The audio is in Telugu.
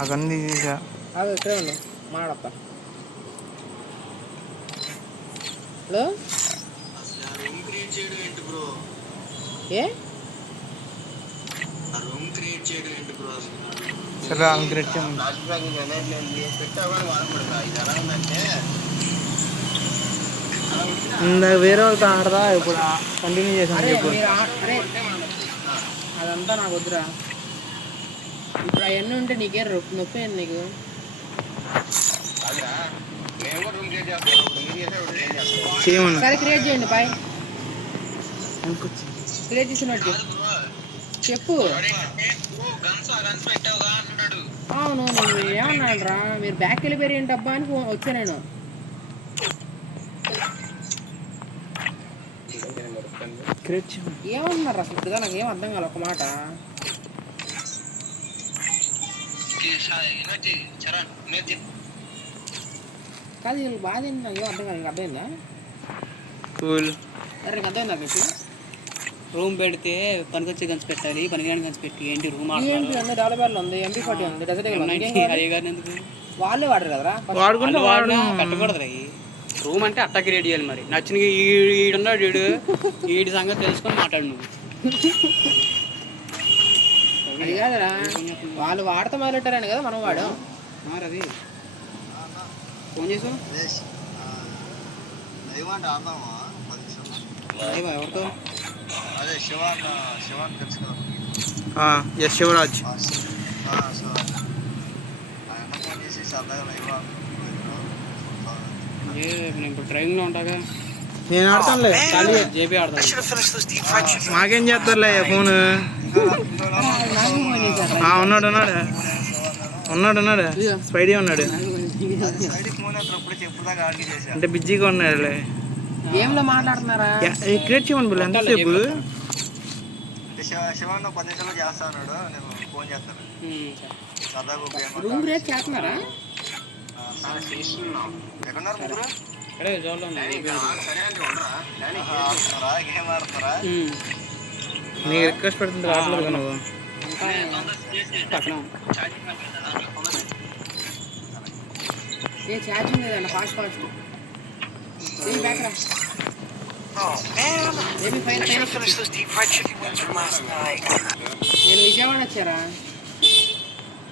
అదన్నీ ఇక్కడే ఉండు మాడప్ప. హలో ఏ సరే క్రియేట్ చేయమని. వేరే వాళ్ళతో ఆడదా ఇప్పుడు కంటిన్యూ చేసాను చెప్పు. అదంతా నాకు వద్దురా. ఇప్పుడు అవన్నీ ఉంటే నీకేం నొప్పి అయింది నీకు. సరే క్రియేట్ చేయండి బాయ్. క్రియేట్ చేసినట్టు చెప్పు. అవును నేను ఏమన్నాడు రా, మీరు బ్యాక్ వెళ్ళిపోయారు ఏంటి అబ్బా అని వచ్చా నేను. ఏమన్నారు అసలు ఇప్పుడు నాకు ఏం అర్థం కాదు ఒక మాట. కాదు వీళ్ళు బాధ ఏంటి నాకు ఏం అర్థం కాదు. నీకు అర్థమైందా? సరే నీకు అర్థమైందా మీకు? రూమ్ పెడితే పనికొచ్చే గన్స్ పెట్టాలి, పనికిరాని గన్స్ పెట్టి ఏంటి రూమ్ ఏంటి అన్ని డెవలపర్లు ఉంది, MP40 ఉంది, ఎందుకు వాళ్ళే వాడరు కదరా. వాడుకుంటే పెట్టకూడదు రా. రూమ్ అంటే అట్టా క్రియేట్ చేయాలి. మరి నచ్చిన ఈడున్నాడు వీడు, వీడి సంగతి తెలుసుకొని మాట్లాడు నువ్వు. అది కాదురా, వాళ్ళు వాడతా మొదలెట్టారని కదా మనం వాడాం. అది ఫోన్ చేసావు ఎవరితో? అదే శివాన్ తెలుసు కదా. శివరాజ్ నేను ఇప్పుడు డ్రైవింగ్ లో ఉంటాగా. నేను ఆడతానులే, ఖాళీ జేబీ ఆడతాను. మాకేం చేస్తారులే ఫోన్. ఉన్నాడు స్పైడీ ఉన్నాడు. అంటే బిజీగా ఉన్నాడులే. గేమ్లో మాట్లాడుతున్నారా? క్రియేట్ చేయమని బిల్ ఎంతసేపు. శివాన్ 10 నిమిషాలు చేస్తా అన్నాడు, నేను ఫోన్ చేస్తాను. రూమ్ క్రియేట్ చేస్తున్నారా? ఎక్కడున్నారు ముగ్గురు? నీకు రిక్వెస్ట్ పెడుతుంది రావట్లేదు నువ్వు. ఏ ఛార్జింగ్ లేదన్న, ఫాస్ట్ బ్యాక్ రా. నేను విజయవాడ వచ్చారా.